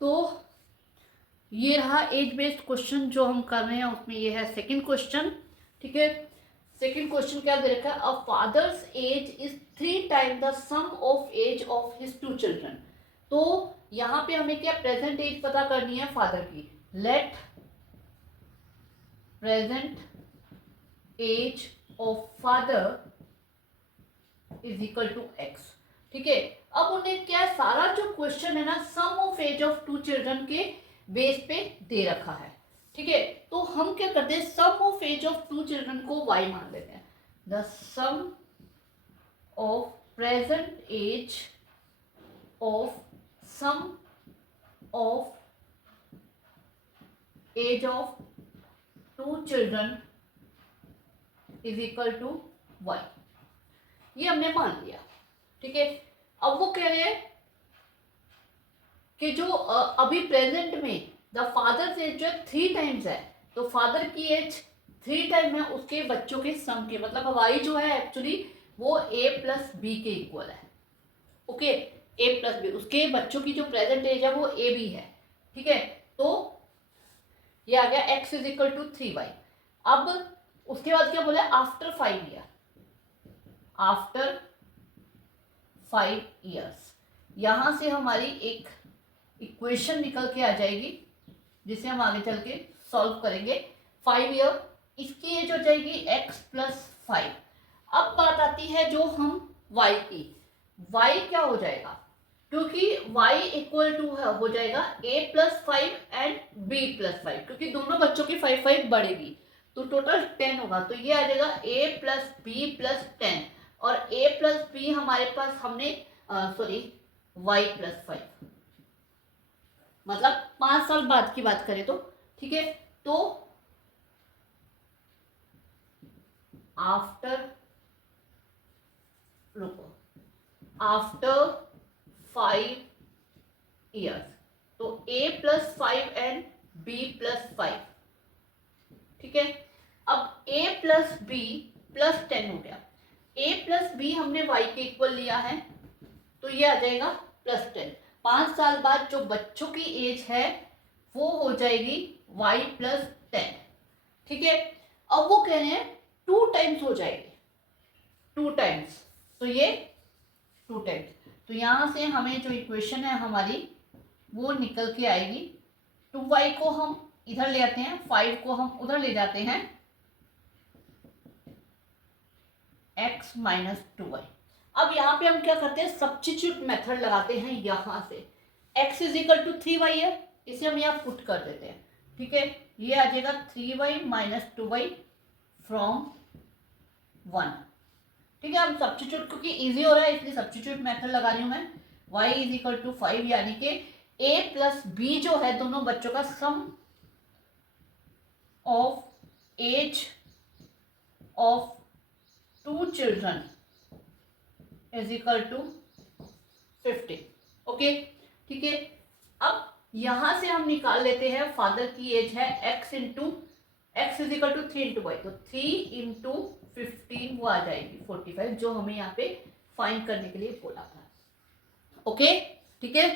तो ये रहा एज बेस्ड क्वेश्चन जो हम कर रहे हैं, उसमें ये है सेकंड क्वेश्चन। ठीक है, सेकंड क्वेश्चन क्या दे रखा है, a father's age is 3 time the sum of age of his 2 children. तो यहाँ पे हमें क्या प्रेजेंट एज पता करनी है फादर की। Let present age of father is equal to x. ठीक है, अब उन्हें क्या सारा जो क्वेश्चन है ना सम ऑफ एज ऑफ 2 चिल्ड्रन के बेस पे दे रखा है। ठीक है, तो हम क्या करते हैं, sum of age of 2 children को y मान लेते हैं। The sum of present age of sum of age of 2 children is equal to y। ये हमने मान लिया। ठीक है, अब वो कह रहे हैं कि जो अभी प्रेजेंट में द फादर एज जो 3 टाइम्स है, तो फादर की एज 3 टाइम है उसके बच्चों के सम के, मतलब वाई जो है एक्चुअली वो a प्लस बी के इक्वल है। ओके, a प्लस बी, उसके बच्चों की जो प्रेजेंट एज है वो a भी है। ठीक है, तो ये आ गया x is equal to 3y। अब उसके बाद क्या बोला, आफ्टर 5 ईयर, आफ्टर 5 ईयर्स, यहां से हमारी एक इक्वेशन निकल के आ जाएगी जिसे हम आगे चल के सॉल्व करेंगे। 5 ईयर, इसकी एज हो जाएगी x प्लस 5। अब बात आती है जो हम y की, y क्या हो जाएगा, क्योंकि y इक्वल टू हो जाएगा a plus 5 and b plus 5, क्योंकि दोनों बच्चों की 5 बढ़ेगी तो टोटल 10 होगा। तो ये आ जाएगा a प्लस बी प्लस 10, और a प्लस बी हमारे पास हमने सॉरी y प्लस 5, मतलब 5 साल बाद की बात करें तो। ठीक है, तो आफ्टर रुको आफ्टर 5 ईयर्स, तो a plus 5 and b plus 5। ठीक है, अब a प्लस बी प्लस 10 हो गया, a प्लस बी हमने y के इक्वल लिया है तो ये आ जाएगा प्लस 10। 5 साल बाद जो बच्चों की एज है वो हो जाएगी y प्लस 10। ठीक है, अब वो कह रहे हैं 2 टाइम्स हो जाएगी, 2 टाइम्स, तो ये 2 टाइम्स, तो यहां से हमें जो इक्वेशन है हमारी वो निकल के आएगी। 2y को हम इधर ले आते हैं, 5 को हम उधर ले जाते हैं, x माइनस 2y। अब यहाँ पे हम क्या करते हैं, सब्स्टिट्यूट मेथड लगाते हैं। यहां से x is equal to 3y है, इसे हम यहाँ पुट कर देते हैं। ठीक है, ये आ जाएगा 3y माइनस 2y फ्रॉम 1। ठीक है, हम सब्स्टिट्यूट, क्योंकि इजी हो रहा है इसलिए सब्स्टिट्यूट मेथड लगा रही हूं मैं। y इज इक्वल टू 5, यानी कि a प्लस b जो है दोनों बच्चों का sum of age of 2 children is equal to 50। Okay, ठीक है, अब यहां से हम निकाल लेते हैं फादर की एज है x into x is equal to 3 into y, तो 3 इंटू 15 वो आ जाएगी 45, जो हमें यहाँ पे फाइंड करने के लिए बोला था। ओके, ठीक है।